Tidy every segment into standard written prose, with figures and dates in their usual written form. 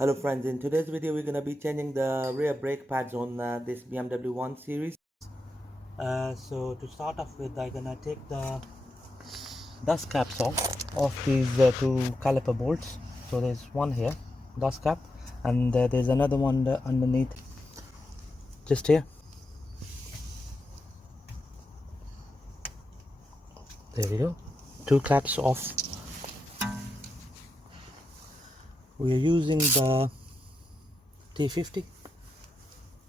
Hello friends, in today's video we're going to be changing the rear brake pads on this BMW 1 series. So to start off with, I'm going to take the dust caps off of these two caliper bolts. So there's one here, dust cap, and there's another one underneath, just here. There we go, two caps off. We are using the T50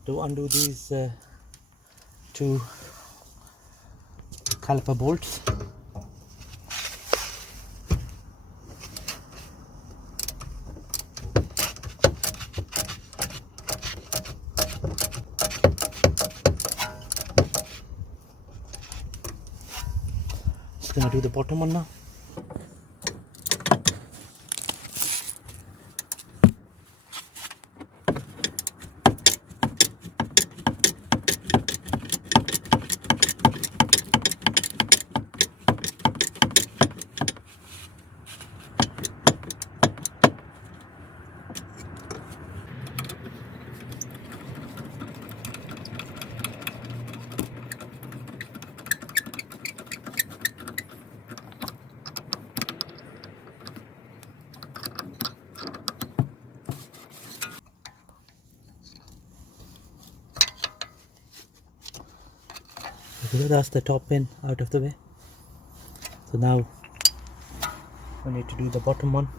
to undo these two caliper bolts. Just gonna do the bottom one now. Okay, that's the top pin out of the way. So now we need to do the bottom one.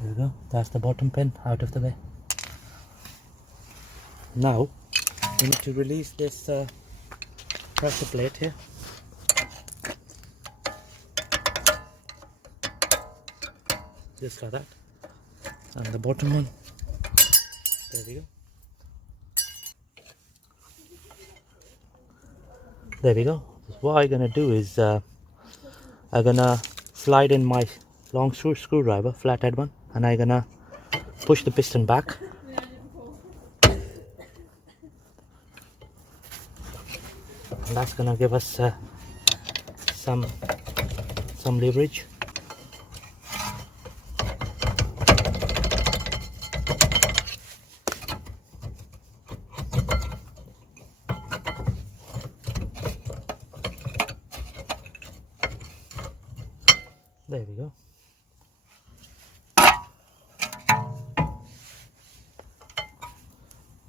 There we go, that's the bottom pin out of the way. Now we need to release this pressure plate here. Just like that. And the bottom one. There we go. There we go. So what I'm gonna do is I'm gonna slide in my long screwdriver, flathead one, and I'm gonna push the piston back. And that's gonna give us some leverage. There we go.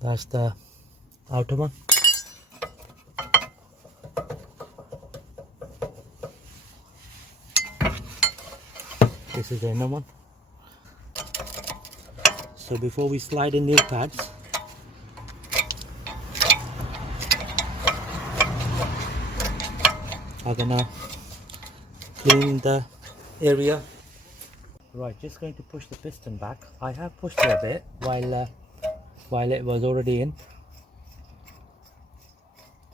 That's the outer one. This is the inner one. So before we slide in new pads, I'm gonna clean the area. Right, just going to push the piston back. I have pushed it a bit while it was already in.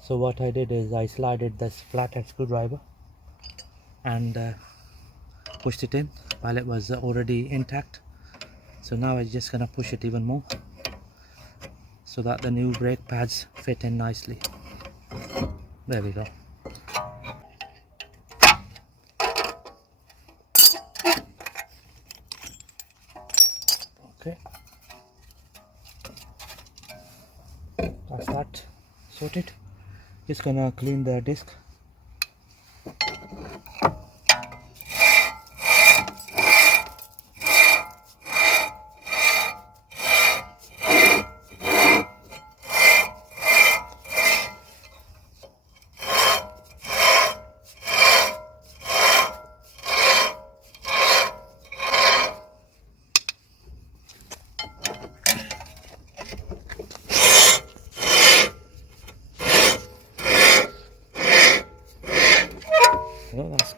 So what I did is I slided this flathead screwdriver and pushed it in while it was already intact. So now I'm just gonna push it even more so that the new brake pads fit in nicely. There we go. Okay, that's that sorted. Just gonna clean the disc.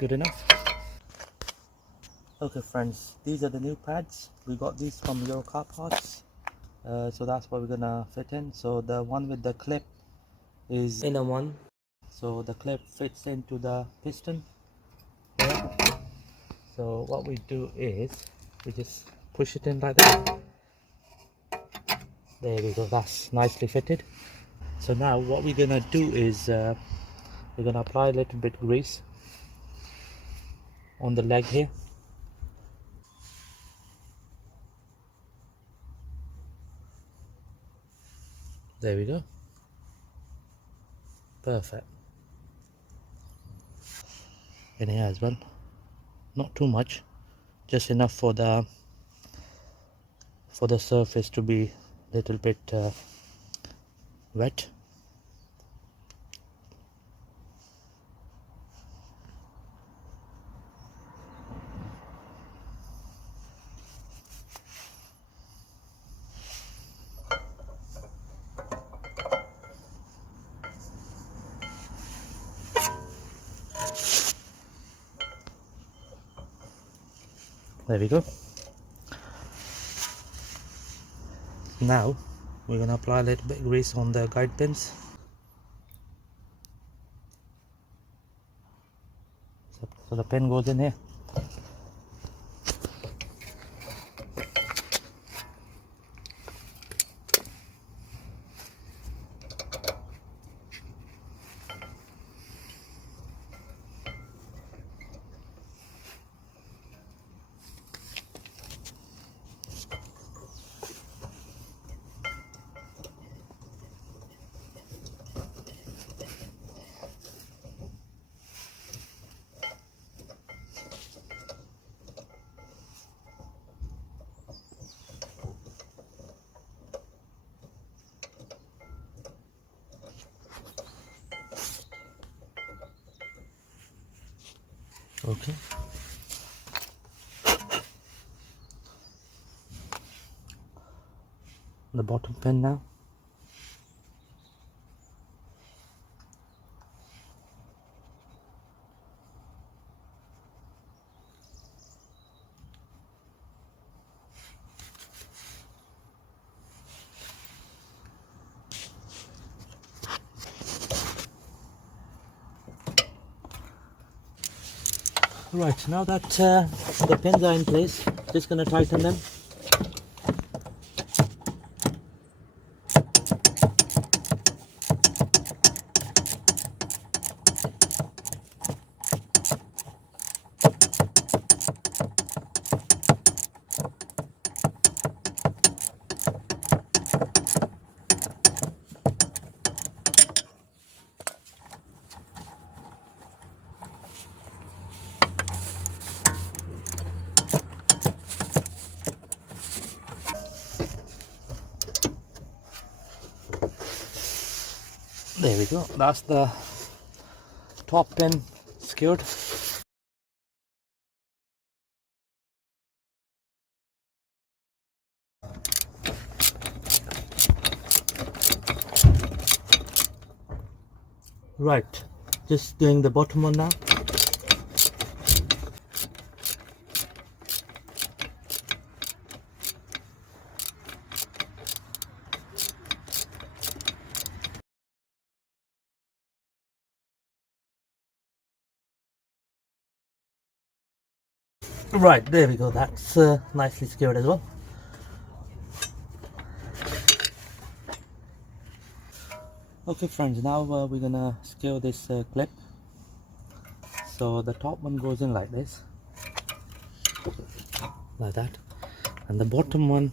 good enough. Okay friends, these are the new pads. We got these from Euro Car Parts. So that's what we're gonna fit in. So the one with the clip is inner one, so the clip fits into the piston here. So what we do is we just push it in like that. There we go, that's nicely fitted. So now what we're gonna do is we're gonna apply a little bit grease on the leg here. There we go, perfect. And here as well, not too much, just enough for the surface to be a little bit wet. There we go. Now we're gonna apply a little bit of grease on the guide pins. So the pin goes in here. Okay. The bottom pin now. Right, now that the pins are in place, just gonna tighten them. There we go, that's the top pin secured. Right, just doing the bottom one now. Right, there we go, that's nicely secured as well. Okay friends, now we're gonna secure this clip. So the top one goes in like this, like that, and the bottom one,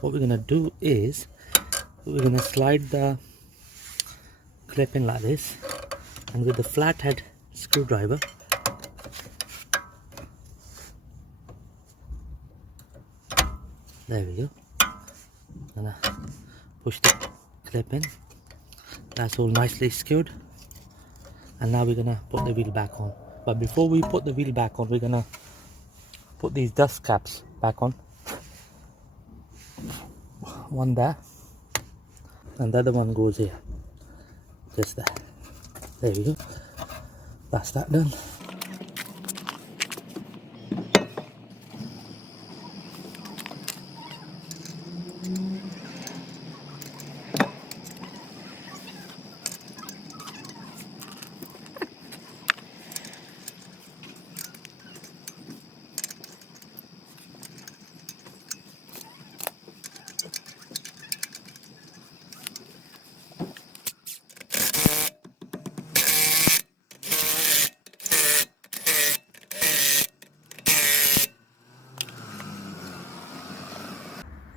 what we're gonna do is we're gonna slide the clip in like this, and with the flathead screwdriver there we go, gonna push the clip in. That's all nicely secured, and now we're gonna put the wheel back on. But before we put the wheel back on, we're gonna put these dust caps back on. One there, and the other one goes here, just there. There we go, that's that done.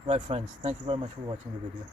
Right friends, thank you very much for watching the video.